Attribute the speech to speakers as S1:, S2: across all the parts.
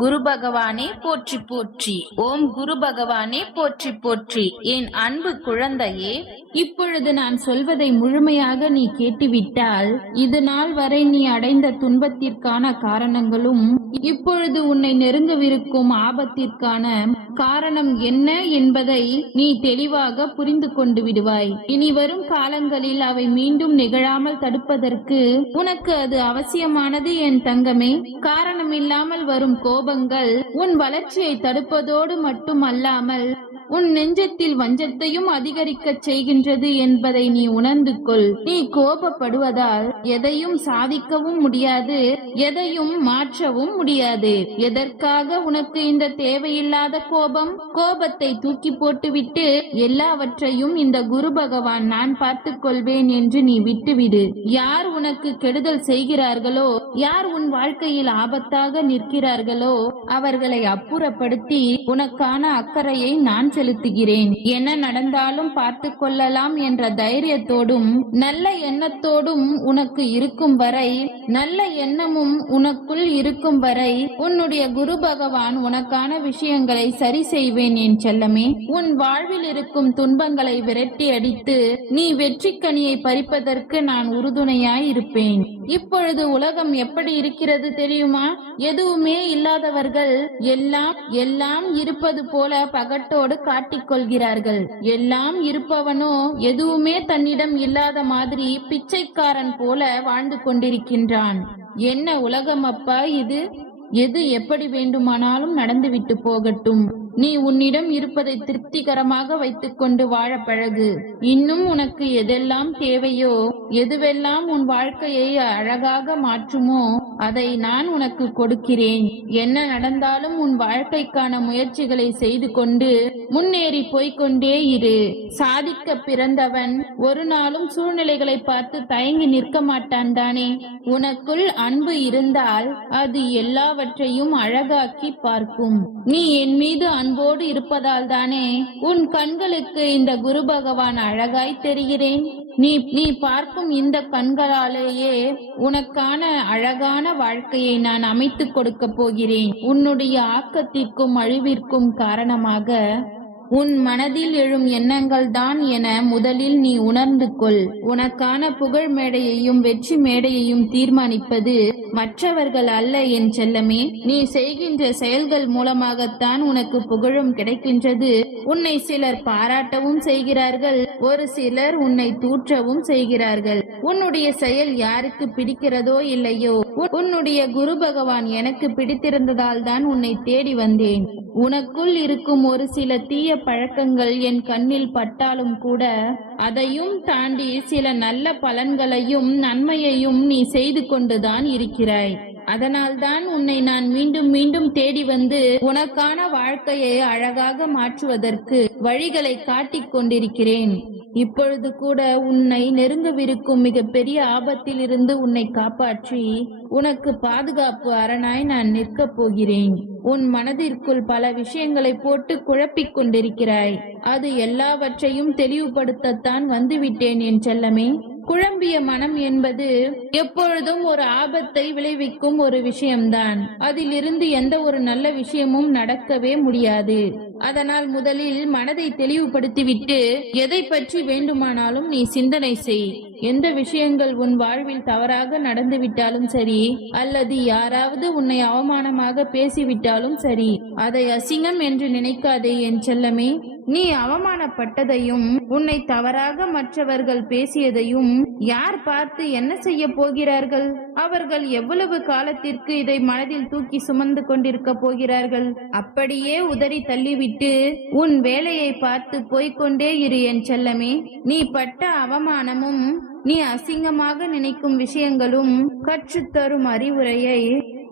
S1: குரு பகவானே போற்றி போற்றி. ஓம் குரு பகவானே போற்றி போற்றி. என் அன்பு குழந்தையே
S2: இப்பொழுது நான் சொல்வதை முழுமையாக நீ கேட்டுவிட்டால் இது நாள் வரை நீ அடைந்த துன்பத்திற்கான காரணங்களும் இப்பொழுது உன்னை நெருங்கவிருக்கும் ஆபத்திற்கான காரணம் என்ன என்பதை நீ தெளிவாக புரிந்து கொண்டு விடுவாய். இனி வரும் காலங்களில் அவை மீண்டும் நிகழாமல் தடுப்பதற்கு உனக்கு அது அவசியமானது என் தங்கமே. காரணம் இல்லாமல் வரும் கோபங்கள் உன் வளர்ச்சியை தடுப்பதோடு மட்டும் அல்லாமல் உன் நெஞ்சத்தில் வஞ்சத்தையும் அதிகரிக்கச் செய்கின்றது என்பதை நீ உணர்ந்து கொள். நீ கோபப்படுவதால் எதையும் சாதிக்கவும் முடியாது எதையும் மாற்றவும் முடியாது. எதற்காக உனக்கு இந்த தேவையில்லாத கோபம்? கோபத்தை தூக்கி போட்டுவிட்டு எல்லாவற்றையும் இந்த குரு பகவான் நான் பார்த்துக் கொள்வேன் என்று நீ விட்டுவிடு. யார் உனக்கு கெடுதல் செய்கிறார்களோ யார் உன் வாழ்க்கையில் ஆபத்தாக நிற்கிறார்களோ அவர்களை அப்புறப்படுத்தி உனக்கான அக்கறையை நான் செலுத்துகிறேன். என்ன நடந்தாலும் பார்த்து கொள்ளலாம் என்ற தைரியத்தோடும் நல்ல எண்ணத்தோடும் உனக்கு இருக்கும் வரை நல்ல எண்ணமும் உனக்குள் இருக்கும் வரை உன்னுடைய குரு பகவான் உனக்கான விஷயங்களை சரி செய்வேன் என் செல்லமே. உன் வாழ்வில் இருக்கும் துன்பங்களை விரட்டி அடித்து நீ வெற்றி கனியை பறிப்பதற்கு நான் உறுதுணையாய் இருப்பேன். இப்பொழுது உலகம் எப்படி இருக்கிறது தெரியுமா? எதுவுமே இல்லாதவர்கள் எல்லாம் எல்லாம் இருப்பது போல பகட்டோடு காட்டிக் கொள்கிறார்கள் எல்லாம் இருப்பவனோ எதுவுமே தன்னிடம் இல்லாத மாதிரி பிச்சைக்காரன் போல வாழ்ந்து கொண்டிருக்கின்றான். என்ன உலகம் அப்பா இது? எது எப்படி வேண்டுமானாலும் நடந்துவிட்டு போகட்டும். நீ உன்னிடம் இருப்பதை திருப்திகரமாக வைத்துக்கொண்டு வாழ பழகு. இன்னும் உனக்கு எதெல்லாம் தேவையோ எதுவெல்லாம் உன் வாழ்க்கையை அழகாக மாற்றுமோ அதை நான் உனக்கு கொடுக்கிறேன். என்ன நடந்தாலும் உன் வாழ்க்கைக்கான முயற்சிகளை செய்து கொண்டு முன்னேறி போய்கொண்டே இரு. சாதிக்க பிறந்தவன் ஒரு நாளும் சூழ்நிலைகளை பார்த்து தயங்கி நிற்க மாட்டான் தானே. உனக்குள் அன்பு இருந்தால் அது எல்லாவற்றையும் அழகாக்கி பார்க்கும். நீ என் மீது அன்போடு இருப்பதால் தானே உன் கண்களுக்கு இந்த குரு பகவான் அழகாய் தெரிகிறேன். நீ நீ பார்க்கும் இந்த கண்களாலேயே உனக்கான அழகான வாழ்க்கையை நான் அமைத்துக் கொடுக்க போகிறேன். உன்னுடைய ஆக்கத்திற்கும் அழிவிற்கும் காரணமாக உன் மனதில் எழும் எண்ணங்கள் தான் என முதலில் நீ உணர்ந்து கொள். உனக்கான புகழ் மேடையையும் வெற்றி மேடையையும் தீர்மானிப்பது மற்றவர்கள் அல்ல என் செல்லமே. நீ செய்கின்ற செயல்கள் மூலமாகத்தான் உனக்கு புகழும் கிடைக்கின்றது. உன்னை சிலர் பாராட்டவும் செய்கிறார்கள். ஒரு சிலர் உன்னை தூற்றவும் செய்கிறார்கள். உன்னுடைய செயல் யாருக்கு பிடிக்கிறதோ இல்லையோ. உன்னுடைய குரு பகவான் எனக்கு பிடித்திருந்ததால் தான் உன்னை தேடி வந்தேன். உனக்குள் இருக்கும் ஒரு சில தீய பழக்கங்கள் என் கண்ணில் பட்டாலும் கூட அதையும் தாண்டி சில நல்ல பலன்களையும் நன்மையையும் நீ செய்து கொண்டுதான் இருக்கிறாய். அதனால்தான் உன்னை நான் மீண்டும் மீண்டும் தேடி வந்து உனக்கான வாழ்க்கையை அழகாக மாற்றுவதற்கு வழிகளை காட்டிக் கொண்டிருக்கிறேன். இப்பொழுது கூட உன்னை நெருங்கவிருக்கும் மிகப்பெரிய ஆபத்தில் இருந்து உன்னை காப்பாற்றி உனக்கு பாதுகாப்பு அரணாய் நான் நிற்கப் போகிறேன். உன் மனதிற்குள் பல விஷயங்களை போட்டு குழப்பிக் கொண்டிருக்கிறாய். அது எல்லாவற்றையும் தெளிவுபடுத்தத்தான் வந்துவிட்டேன் என் செல்லமே. குழம்பிய மனம் என்பது எப்பொழுதும் ஒரு ஆபத்தை விளைவிக்கும் ஒரு விஷயம்தான். அதிலிருந்து எந்த ஒரு நல்ல விஷயமும் நடக்கவே முடியாது. அதனால் முதலில் மனதை தெளிவுபடுத்திவிட்டு எதை பற்றி வேண்டுமானாலும் நீ சிந்தனை செய். எந்த விஷயங்கள் உன் வாழ்வில் தவறாக நடந்துவிட்டாலும் சரி அல்லது யாராவது உன்னை அவமானமாக பேசிவிட்டாலும் சரி அதை அசிங்கம் என்று நினைக்காதே என் செல்லமே. நீ அவமானப்பட்டதையும் உன்னை தவறாக மற்றவர்கள் பேசியதையும் யார் பார்த்து என்ன செய்ய போகிறார்கள்? அவர்கள் எவ்வளவு காலத்திற்கு இதை மனதில் தூக்கி சுமந்து கொண்டிருக்க போகிறார்கள்? அப்படியே உதறி தள்ளிவிட்டு விட்டு உன் வேலையை பார்த்து போய்கொண்டே இரு என் செல்லமே. நீ பட்ட அவமானமும் நீ அசிங்கமாக நினைக்கும் விஷயங்களும் கற்றுத்தரும் அறிவுரையை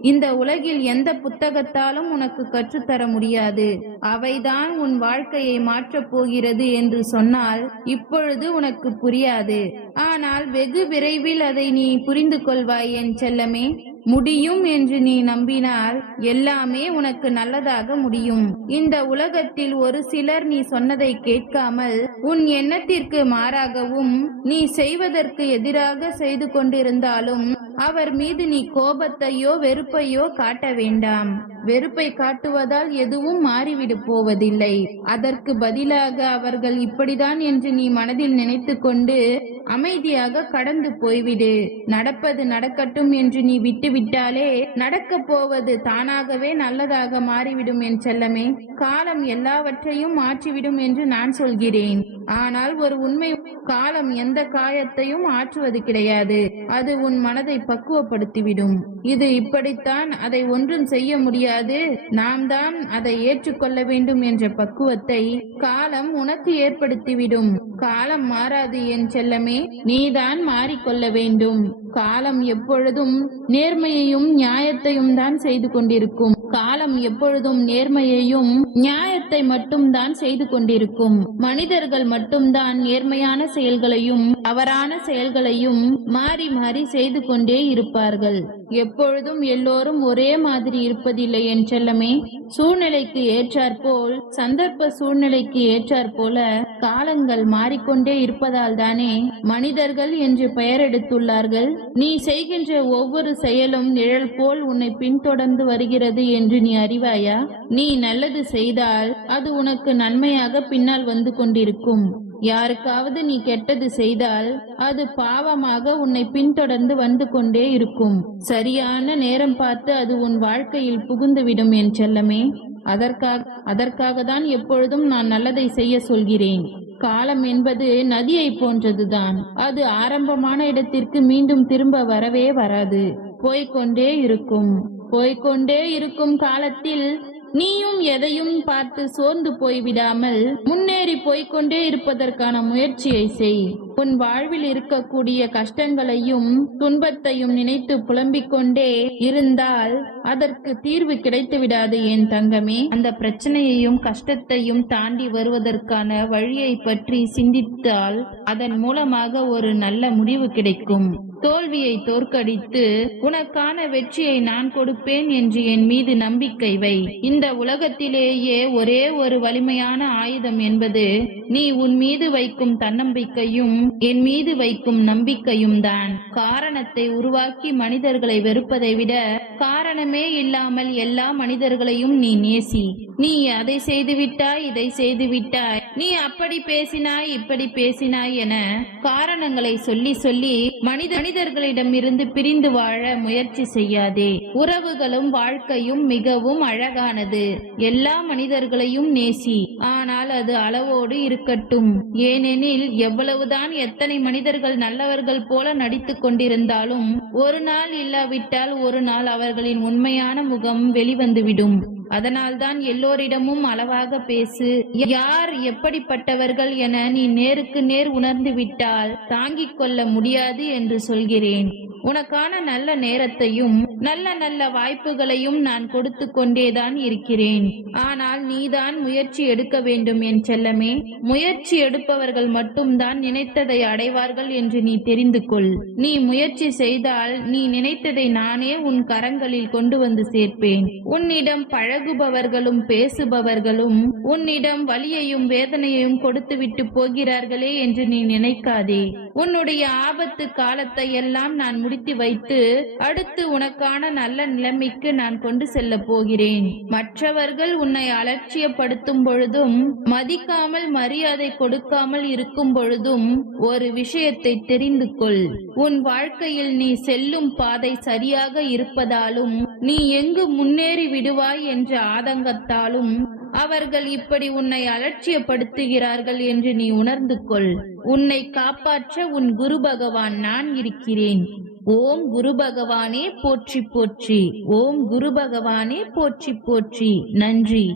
S2: இந்த உலகில் எந்த புத்தகத்தாலும் உனக்கு கற்றுத்தர முடியாது. அவைதான் உன் வாழ்க்கையை மாற்றப் போகிறது என்று சொன்னால் இப்பொழுது உனக்கு புரியாது. ஆனால் வெகு விரைவில் அதை நீ புரிந்து கொள்வாய் என் செல்லமே. முடியும் என்று நீ நம்பினால் எல்லாமே உனக்கு நல்லதாக முடியும். இந்த உலகத்தில் ஒரு சிலர் நீ சொன்னதை கேட்காமல் உன் எண்ணத்திற்கு மாறாகவும் நீ செய்வதற்கு எதிராக செய்து கொண்டிருந்தாலும் அவர் மீது நீ கோபத்தையோ வெறுப்பையோ காட்ட வேண்டாம். வெறுப்பை காட்டுவதால் எதுவும் மாறிவிடு போவதில்லை. அதற்கு பதிலாக அவர்கள் இப்படிதான் என்று நீ மனதில் நினைத்து கொண்டு அமைதியாக கடந்து போய்விடு. நடப்பது நடக்கட்டும் என்று நீ விட்டு விட்டாலே நடக்கப் போவது தானாகவே நல்லதாக மாறிவிடும் என் செல்லமே. காலம் எல்லாவற்றையும் மாற்றிவிடும் என்று நான் சொல்கிறேன். ஆனால் ஒரு உண்மை காலம் எந்த காயத்தையும் ஆற்றுவது கிடையாது. அது உன் மனதை பக்குவப்படுத்திவிடும். இது இப்படித்தான் அதை ஒன்றும் செய்ய முடியாது. நாம் தான் அதை ஏற்றுக்கொள்ள வேண்டும் என்ற பக்குவத்தை காலம் உனக்கு ஏற்படுத்திவிடும். காலம் மாறாது என் செல்லமே நீதான் மாறிக்கொள்ள வேண்டும். காலம் எப்பொழுதும் நேர்மையையும் நியாயத்தையும் தான் செய்து கொண்டிருக்கும். காலம் எப்பொழுதும் நேர்மையையும் நியாயத்தை மட்டும்தான் செய்து கொண்டிருக்கும். மனிதர்கள் மட்டும்தான் நேர்மையான செயல்களையும் அவரான செயல்களையும் மாறி மாறி செய்து கொண்டே இருப்பார்கள். எப்பொழுதும் எல்லோரும் ஒரே மாதிரி இருப்பதில்லை என் செல்லமே. சூழ்நிலைக்கு ஏற்றாற்போல் சந்தர்ப்ப சூழ்நிலைக்கு ஏற்றாற்போல காலங்கள் மாறிக்கொண்டே இருப்பதால் தானே மனிதர்கள் என்று பெயரெடுத்துள்ளார்கள் நீ செய்கின்ற ஒவ்வொரு செயலும் நிழல் போல் உன்னை பின்தொடர்ந்து வருகிறது என்று நீ அறிவாயா? நீ நல்லது செய்தால் அது உனக்கு நன்மையாக பின்னால் வந்து கொண்டிருக்கும். யாருக்காவது நீ கெட்டது செய்தால் அது பாவமாக உன்னை பின்தொடர்ந்து வந்து கொண்டே இருக்கும். சரியான நேரம் பார்த்து அது உன் வாழ்க்கையில் புகுந்துவிடும் என் செல்லமே. அதற்காக அதற்காக தான் எப்பொழுதும் நான் நல்லதை செய்ய சொல்கிறேன். காலம் என்பது நதியை போன்றதுதான். அது ஆரம்பமான இடத்திற்கு மீண்டும் திரும்ப வரவே வராது. போய்க்கொண்டே இருக்கும். போய்க்கொண்டே இருக்கும் காலத்தில் நீயும் எதையும் பார்த்து சோர்ந்து போய்விடாமல் முன்னேறி போய்கொண்டே இருப்பதற்கான முயற்சியை செய். உன் வாழ்வில் இருக்கக்கூடிய கஷ்டங்களையும் துன்பத்தையும் நினைத்து புலம்பிக் கொண்டே இருந்தால் அதற்கு தீர்வு கிடைத்து விடாது என் தங்கமே. அந்த பிரச்சனையையும் கஷ்டத்தையும் தாண்டி வருவதற்கான வழியை பற்றி சிந்தித்தால் அதன் மூலமாக ஒரு நல்ல முடிவு கிடைக்கும். தோல்வியை தோற்கடித்து உனக்கான வெற்றியை நான் கொடுப்பேன் என்று என் மீது நம்பிக்கை வை. இந்த உலகத்திலேயே ஒரே ஒரு வலிமையான ஆயுதம் என்பது நீ உன் மீது வைக்கும் தன்னம்பிக்கையும் என் மீது வைக்கும் நம்பிக்கையும் தான். காரணத்தை உருவாக்கி மனிதர்களை வெறுப்பதை விட காரணமே இல்லாமல் எல்லா மனிதர்களையும் நீ நேசி. நீ அதை செய்து விட்டாய் இதை செய்து விட்டாய் நீ அப்படி பேசினாய் இப்படி பேசினாய் என காரணங்களை சொல்லி சொல்லி மனித மனிதர்களிடமிருந்து பிரிந்து வாழ முயற்சி செய்யாதே. உறவுகளும் வாழ்க்கையும் மிகவும் அழகானது. எல்லா மனிதர்களையும் நேசி. ஆனால் அது அளவோடு இருக்கட்டும். ஏனெனில் எவ்வளவுதான் எத்தனை மனிதர்கள் நல்லவர்கள் போல நடித்துக் கொண்டிருந்தாலும் ஒரு நாள் இல்லாவிட்டால் ஒரு நாள் அவர்களின் உண்மையான முகம் வெளிவந்துவிடும். அதனால்தான் எல்லோரிடமும் அளவாக பேசு. யார் எப்படிப்பட்டவர்கள் என நீ நேருக்கு நேர் உணர்ந்து விட்டால் தாங்கிக் கொள்ள முடியாது என்று சொல்கிறேன். உனக்கான நல்ல நேரத்தையும் நல்ல நல்ல வாய்ப்புகளையும் நான் கொடுத்து கொண்டேதான் இருக்கிறேன். ஆனால் நீதான் முயற்சி எடுக்க வேண்டும் என் செல்லமே. முயற்சி எடுப்பவர்கள் மட்டும்தான் நினைத்ததை அடைவார்கள் என்று நீ தெரிந்து கொள். நீ முயற்சி செய்தால் நீ நினைத்ததை நானே உன் கரங்களில் கொண்டு வந்து சேர்ப்பேன். உன்னிடம் பழகுபவர்களும் பேசுபவர்களும் உன்னிடம் வலியையும் வேதனையையும் கொடுத்துவிட்டு போகிறார்களே என்று நீ நினைக்காதே. உன்னுடைய ஆபத்து காலத்தை எல்லாம் நான் முடித்து வைத்து அடுத்து உனக்கான நல்ல நிலைமைக்கு நான் கொண்டு செல்ல போகிறேன். மற்றவர்கள் உன்னை அலட்சியப்படுத்தும் பொழுதும் மதிக்காமல் மரியாதை கொடுக்காமல் இருக்கும் பொழுதும் ஒரு விஷயத்தை தெரிந்து கொள். உன் வாழ்க்கையில் நீ செல்லும் பாதை சரியாக இருப்பதாலும் நீ எங்கு முன்னேறி விடுவாய் என்ற ஆதங்கத்தாலும் அவர்கள் இப்படி உன்னை அலட்சியப்படுத்துகிறார்கள் என்று நீ உணர்ந்து கொள் உன்னை காப்பாற்ற உன் குரு பகவான் நான் இருக்கிறேன். ஓம் குரு பகவானே போற்றி போற்றி. ஓம் குரு பகவானே போற்றி போற்றி. நன்றி.